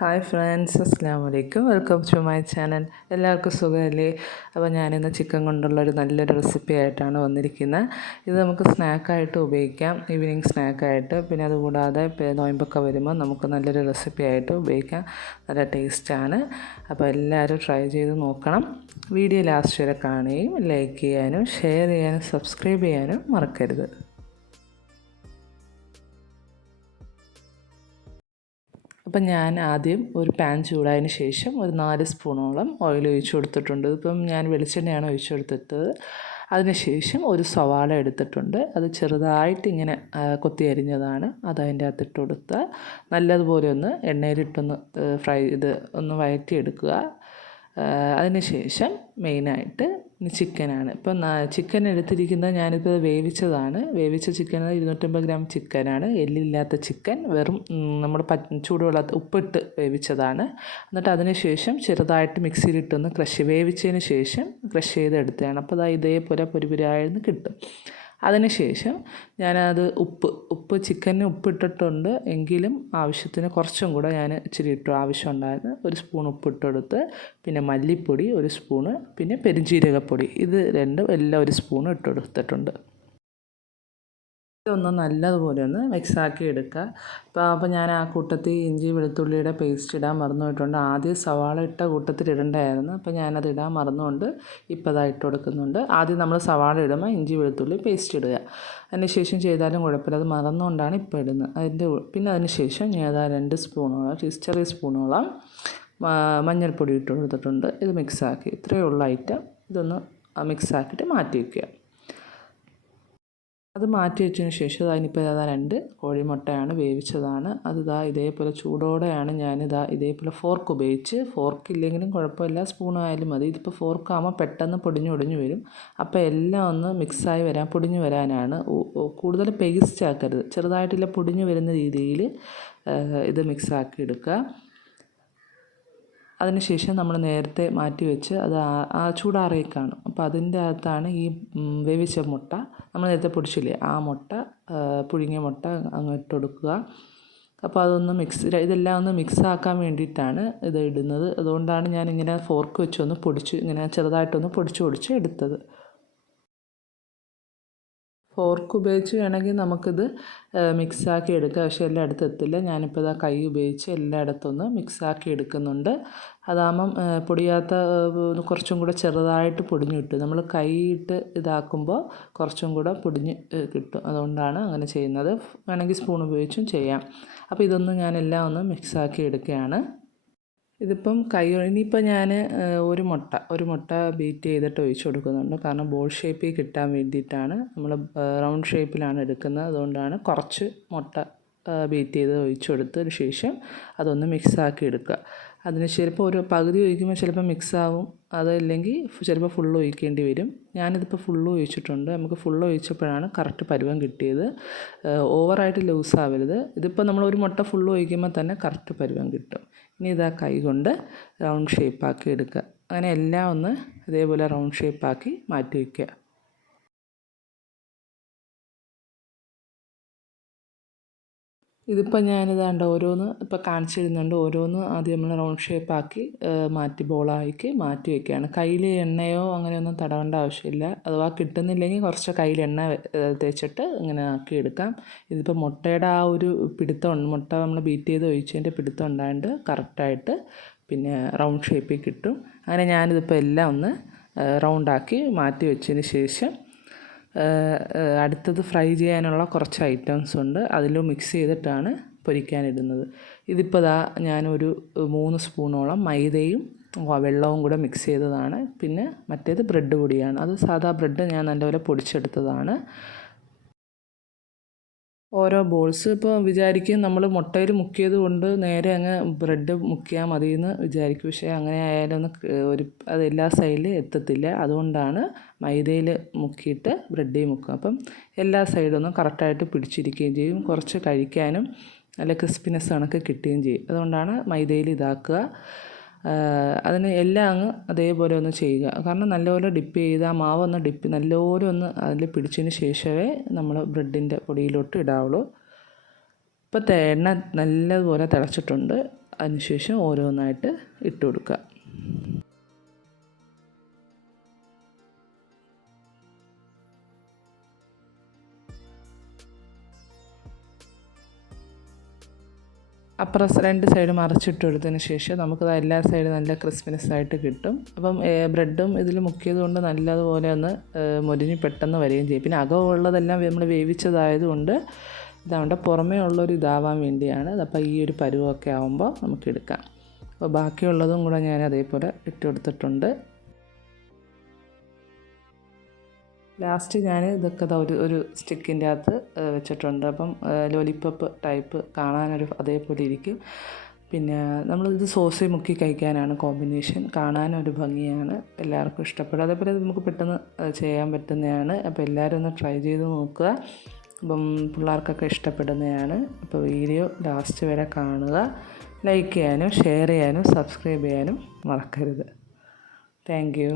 Hi friends, അസ്സാം വലൈക്കും. Welcome to my channel. എല്ലാവർക്കും സുഖമല്ലേ? അപ്പോൾ ഞാനിന്ന് ചിക്കൻ കൊണ്ടുള്ളൊരു നല്ലൊരു റെസിപ്പി ആയിട്ടാണ് വന്നിരിക്കുന്നത്. ഇത് നമുക്ക് സ്നാക്കായിട്ട് ഉപയോഗിക്കാം, ഈവനിങ് സ്നാക്കായിട്ട്. പിന്നെ അതുകൂടാതെ നോയമ്പൊക്കെ വരുമ്പോൾ നമുക്ക് നല്ലൊരു റെസിപ്പി ആയിട്ട് ഉപയോഗിക്കാം. നല്ല ടേസ്റ്റാണ്. അപ്പോൾ എല്ലാവരും ട്രൈ ചെയ്ത് നോക്കണം. വീഡിയോ ലാസ്റ്റ് വരെ കാണുകയും ലൈക്ക് ചെയ്യാനും ഷെയർ ചെയ്യാനും സബ്സ്ക്രൈബ് ചെയ്യാനും മറക്കരുത്. അപ്പം ഞാൻ ആദ്യം ഒരു പാൻ ചൂടായതിന് ശേഷം ഒരു 4 സ്പൂണോളം ഓയിൽ ഒഴിച്ചു കൊടുത്തിട്ടുണ്ട്. ഇപ്പം ഞാൻ വെളിച്ചെണ്ണയാണ് ഒഴിച്ചു കൊടുത്തിട്ടത്. അതിനുശേഷം ഒരു സവാള എടുത്തിട്ടുണ്ട്. അത് ചെറുതായിട്ട് ഇങ്ങനെ കൊത്തി അരിഞ്ഞതാണ്. അത് അതിൻ്റെ അകത്ത് ഇട്ട് കൊടുത്ത് നല്ലതുപോലെ ഒന്ന് എണ്ണയിലിട്ടൊന്ന് ഒന്ന് വഴറ്റിയെടുക്കുക. അതിനുശേഷം മെയിനായിട്ട് ചിക്കനാണ്. ഇപ്പം ചിക്കൻ എടുത്തിരിക്കുന്നത് ഞാനിപ്പോൾ വേവിച്ചതാണ്. വേവിച്ച ചിക്കൻ 250 ഗ്രാം ചിക്കനാണ്. എല്ലില്ലാത്ത ചിക്കൻ, വെറും നമ്മൾ ചൂടുവെള്ളത്തിൽ ഉപ്പിട്ട് വേവിച്ചതാണ്. എന്നിട്ട് അതിന് ശേഷം ചെറുതായിട്ട് മിക്സിയിലിട്ടൊന്ന് വേവിച്ചതിന് ശേഷം ക്രഷ് ചെയ്തെടുത്തതാണ്. അപ്പോൾ ഇതേപോലെ പൊരിപൊരിയായിരുന്നു കിട്ടും. അതിനുശേഷം ഞാനത് ഉപ്പ് ചിക്കനിന് ഉപ്പിട്ടിട്ടുണ്ട് എങ്കിലും ആവശ്യത്തിന് കുറച്ചും കൂടെ ഞാൻ ഇച്ചിരി ആവശ്യമുണ്ടായിരുന്നു. ഒരു സ്പൂൺ ഉപ്പിട്ടെടുത്ത്, പിന്നെ മല്ലിപ്പൊടി 1 സ്പൂണ്, പിന്നെ പെരുംജീരകപ്പൊടി ഇത് രണ്ടും എല്ലാം 1 സ്പൂൺ ഇട്ടെടുത്തിട്ടുണ്ട്. ഇതൊന്ന് നല്ലതുപോലെ ഒന്ന് മിക്സാക്കി എടുക്കുക. അപ്പോൾ ഞാൻ ആ കൂട്ടത്തിൽ ഇഞ്ചി വെളുത്തുള്ളിയുടെ പേസ്റ്റ് ഇടാൻ മറന്നുപോയിട്ടുണ്ട്. ആദ്യം സവാള ഇട്ട കൂട്ടത്തിൽ ഇടണ്ടായിരുന്നു. അപ്പോൾ ഞാനത് ഇടാൻ മറന്നുകൊണ്ട് ഇപ്പോൾ അതാ ഇട്ട് കൊടുക്കുന്നുണ്ട്. ആദ്യം നമ്മൾ സവാള ഇടുമ്പോൾ ഇഞ്ചി വെളുത്തുള്ളി പേസ്റ്റ് ഇടുക. അതിന് ശേഷം ചെയ്താലും കുഴപ്പമില്ല. അത് മറന്നുകൊണ്ടാണ് ഇപ്പോൾ ഇടുന്നത്. പിന്നെ അതിന് ശേഷം ഞാൻ 2 സ്പൂണോളം ചെറിയ സ്പൂണോളം മഞ്ഞൾപ്പൊടി ഇട്ട് കൊടുത്തിട്ടുണ്ട്. ഇത് മിക്സാക്കി, ഇത്രയേ ഉള്ള ഐറ്റം. ഇതൊന്ന് മിക്സാക്കിയിട്ട് മാറ്റി വയ്ക്കുക. അത് മാറ്റി വെച്ചതിന് ശേഷം അതിനിപ്പോൾ 2 കോഴിമുട്ടയാണ് വേവിച്ചതാണ്. ഇതേപോലെ ചൂടോടെയാണ് ഇതേപോലെ ഫോർക്ക് ഉപയോഗിച്ച്, ഫോർക്കില്ലെങ്കിലും കുഴപ്പമില്ല, സ്പൂണായാലും മതി. ഇതിപ്പോൾ ഫോർക്കാകുമ്പോൾ പെട്ടെന്ന് പൊടിഞ്ഞു വരും. അപ്പോൾ എല്ലാം ഒന്ന് മിക്സായി പൊടിഞ്ഞു വരാനാണ്. കൂടുതൽ പേസ്റ്റ് ആക്കരുത്, ചെറുതായിട്ടുള്ള പൊടിഞ്ഞു വരുന്ന രീതിയിൽ ഇത് മിക്സാക്കി എടുക്കുക. അതിനുശേഷം നമ്മൾ നേരത്തെ മാറ്റി വെച്ച് അത് ചൂടാറി കാണും. അപ്പോൾ അതിൻ്റെ അകത്താണ് ഈ വേവിച്ച മുട്ട, നമ്മൾ നേരത്തെ പൊടിച്ചില്ലേ ആ മുട്ട, പുഴുങ്ങിയ മുട്ട അങ്ങ് ഇട്ട് കൊടുക്കുക. അപ്പോൾ ഇതെല്ലാം ഒന്ന് മിക്സാക്കാൻ വേണ്ടിയിട്ടാണ് ഇത് ഇടുന്നത്. അതുകൊണ്ടാണ് ഞാനിങ്ങനെ ഫോർക്ക് വെച്ചൊന്ന് ഇങ്ങനെ ചെറുതായിട്ടൊന്ന് പൊടിച്ച് എടുത്തത്. ഫോർക്ക് ഉപയോഗിച്ച് വേണമെങ്കിൽ നമുക്കിത് മിക്സാക്കി എടുക്കാം, പക്ഷേ എല്ലായിടത്തും എത്തില്ല. ഞാനിപ്പോൾ കൈ ഉപയോഗിച്ച് എല്ലായിടത്തും ഒന്ന് മിക്സാക്കി എടുക്കുന്നുണ്ട്. അതാകുമ്പം പൊടിയാത്ത കുറച്ചും കൂടെ ചെറുതായിട്ട് പൊടിഞ്ഞ് കിട്ടും. നമ്മൾ കൈയിട്ട് ഇതാക്കുമ്പോൾ കുറച്ചും കൂടെ പൊടിഞ്ഞ് കിട്ടും. അതുകൊണ്ടാണ് അങ്ങനെ ചെയ്യുന്നത്. വേണമെങ്കിൽ സ്പൂൺ ഉപയോഗിച്ചും ചെയ്യാം. അപ്പോൾ ഇതൊന്നും ഞാനെല്ലാം ഒന്ന് മിക്സാക്കി എടുക്കുകയാണ്. ഇതിപ്പം ഇനിയിപ്പോൾ ഞാൻ ഒരു മുട്ട ബീറ്റ് ചെയ്തിട്ട് ഒഴിച്ച് കൊടുക്കുന്നുണ്ട്. കാരണം ബോൾ ഷേപ്പിൽ കിട്ടാൻ വേണ്ടിയിട്ടാണ്. നമ്മൾ റൗണ്ട് ഷേപ്പിലാണ് എടുക്കുന്നത്. അതുകൊണ്ടാണ് കുറച്ച് മുട്ട ബീറ്റ് ചെയ്ത് ഒഴിച്ച് കൊടുത്തതിന് ശേഷം അതൊന്ന് മിക്സാക്കി എടുക്കുക. അതിന് ചിലപ്പോൾ ഒരു പകുതി ഒഴിക്കുമ്പോൾ ചിലപ്പോൾ മിക്സാവും, അതല്ലെങ്കിൽ ചിലപ്പോൾ ഫുള്ള് ഒഴിക്കേണ്ടി വരും. ഞാനിതിപ്പോൾ ഫുള്ള് ഒഴിച്ചിട്ടുണ്ട്. നമുക്ക് ഫുള്ള് ഒഴിച്ചപ്പോഴാണ് കറക്റ്റ് പരുവം കിട്ടിയത്. ഓവറായിട്ട് ലൂസാവരുത്. ഇതിപ്പോൾ നമ്മൾ ഒരു മുട്ട ഫുള്ള് ഒഴിക്കുമ്പോൾ തന്നെ കറക്റ്റ് പരുവം കിട്ടും. ഇനി കൈ കൊണ്ട് റൗണ്ട് ഷേപ്പാക്കി എടുക്കുക. അങ്ങനെ എല്ലാം ഒന്ന് ഇതേപോലെ റൗണ്ട് ഷേപ്പാക്കി മാറ്റി വയ്ക്കുക. ഇതിപ്പോൾ ഞാനിതാണ്ട് ഓരോന്ന് ഇപ്പോൾ കാണിച്ചിരുന്നുണ്ട്. ഓരോന്ന് ആദ്യം നമ്മൾ റൗണ്ട് ഷേപ്പാക്കി ബോളാക്കി മാറ്റി വയ്ക്കുകയാണ്. കയ്യിൽ എണ്ണയോ അങ്ങനെയൊന്നും തടവേണ്ട ആവശ്യമില്ല. അഥവാ കിട്ടുന്നില്ലെങ്കിൽ കുറച്ച് കയ്യിൽ എണ്ണ തേച്ചിട്ട് ഇങ്ങനെ ആക്കി എടുക്കാം. ഇതിപ്പോൾ മുട്ടയുടെ ആ ഒരു പിടുത്തം, മുട്ട നമ്മൾ ബീറ്റ് ചെയ്ത് ഒഴിച്ചതിൻ്റെ പിടുത്തം ഉണ്ടായിട്ട് കറക്റ്റായിട്ട് പിന്നെ റൗണ്ട് ഷേപ്പിൽ കിട്ടും. അങ്ങനെ ഞാനിതിപ്പോൾ എല്ലാം ഒന്ന് റൗണ്ടാക്കി മാറ്റി വെച്ചതിന് ശേഷം അടുത്തത് ഫ്രൈ ചെയ്യാനുള്ള കുറച്ച് ഐറ്റംസ് ഉണ്ട്. അതിലും മിക്സ് ചെയ്തിട്ടാണ് പൊരിക്കാനിടുന്നത്. ഇതിപ്പോൾ ഞാനൊരു 3 സ്പൂണോളം മൈദയും വെള്ളവും കൂടെ മിക്സ് ചെയ്തതാണ്. പിന്നെ മറ്റേത് ബ്രെഡ് പൊടിയാണ്. അത് സാധാ ബ്രെഡ് ഞാൻ നല്ലപോലെ പൊടിച്ചെടുത്തതാണ്. ഓരോ ബോൾസ് ഇപ്പോൾ വിചാരിക്കും നമ്മൾ മുട്ടയിൽ മുക്കിയത് കൊണ്ട് നേരെ അങ്ങ് ബ്രെഡ് മുക്കിയാൽ മതിയെന്ന് വിചാരിക്കും. പക്ഷേ അങ്ങനെ ആയാലൊന്ന് അത് എല്ലാ സൈഡിലും എത്തത്തില്ല. അതുകൊണ്ടാണ് മൈദയിൽ മുക്കിയിട്ട് ബ്രെഡിൽ മുക്കുക. അപ്പം എല്ലാ സൈഡൊന്നും കറക്റ്റായിട്ട് പിടിച്ചിരിക്കുകയും ചെയ്യും. കുറച്ച് കഴിക്കാനും നല്ല ക്രിസ്പിനെസ് കണക്ക് കിട്ടുകയും ചെയ്യും. അതുകൊണ്ടാണ് മൈദയിൽ ഇതാക്കുക. അതിന് എല്ലാം അങ്ങ് അതേപോലെ ഒന്ന് ചെയ്യുക. കാരണം നല്ലപോലെ ഡിപ്പ് ചെയ്ത് ആ മാവൊന്ന് നല്ലപോലെ ഒന്ന് അതിൽ പിടിച്ചതിന് ശേഷമേ നമ്മൾ ബ്രെഡിൻ്റെ പൊടിയിലോട്ട് ഇടാവുള്ളൂ. ഇപ്പോൾ എണ്ണ നല്ലതുപോലെ തിളച്ചിട്ടുണ്ട്. അതിനുശേഷം ഓരോന്നായിട്ട് ഇട്ട് കൊടുക്കുക. അപ്പുറം 2 സൈഡ് മറിച്ചിട്ട് കൊടുത്തതിന് ശേഷം നമുക്കത് എല്ലാ സൈഡും നല്ല ക്രിസ്പിനെസ് ആയിട്ട് കിട്ടും. അപ്പം ബ്രെഡും ഇതിൽ മുക്കിയത് കൊണ്ട് നല്ലതുപോലെ ഒന്ന് മൊരിഞ്ഞ് പെട്ടെന്ന് വരികയും ചെയ്യും. പിന്നെ അകമുള്ളതെല്ലാം നമ്മൾ വേവിച്ചതായതുകൊണ്ട് ഇതാവേണ്ട പുറമേ ഉള്ളൊരു ഇതാവാൻ വേണ്ടിയാണ്. അതപ്പോൾ ഈ ഒരു പരുവമൊക്കെ ആകുമ്പോൾ നമുക്ക് എടുക്കാം. അപ്പോൾ ബാക്കിയുള്ളതും കൂടെ ഞാൻ അതേപോലെ ഇട്ട് കൊടുത്തിട്ടുണ്ട്. ലാസ്റ്റ് ഞാൻ ഇതൊക്കെ ഒരു സ്റ്റിക്കിൻ്റെ അകത്ത് വെച്ചിട്ടുണ്ട്. അപ്പം ലോലിപ്പോപ്പ് ടൈപ്പ് കാണാനൊരു അതേപോലെ ഇരിക്കും. പിന്നെ നമ്മളിത് സോസിൽ മുക്കി കഴിക്കാനാണ് കോമ്പിനേഷൻ. കാണാനൊരു ഭംഗിയാണ്, എല്ലാവർക്കും ഇഷ്ടപ്പെടും. അതേപോലെ നമുക്ക് പെട്ടെന്ന് ചെയ്യാൻ പറ്റുന്നതാണ്. അപ്പോൾ എല്ലാവരും ഒന്ന് ട്രൈ ചെയ്ത് നോക്കുക. അപ്പം പിള്ളേർക്കൊക്കെ ഇഷ്ടപ്പെടുന്നതാണ്. അപ്പോൾ വീഡിയോ ലാസ്റ്റ് വരെ കാണുക. ലൈക്ക് ചെയ്യാനും ഷെയർ ചെയ്യാനും സബ്സ്ക്രൈബ് ചെയ്യാനും മറക്കരുത്. Thank you.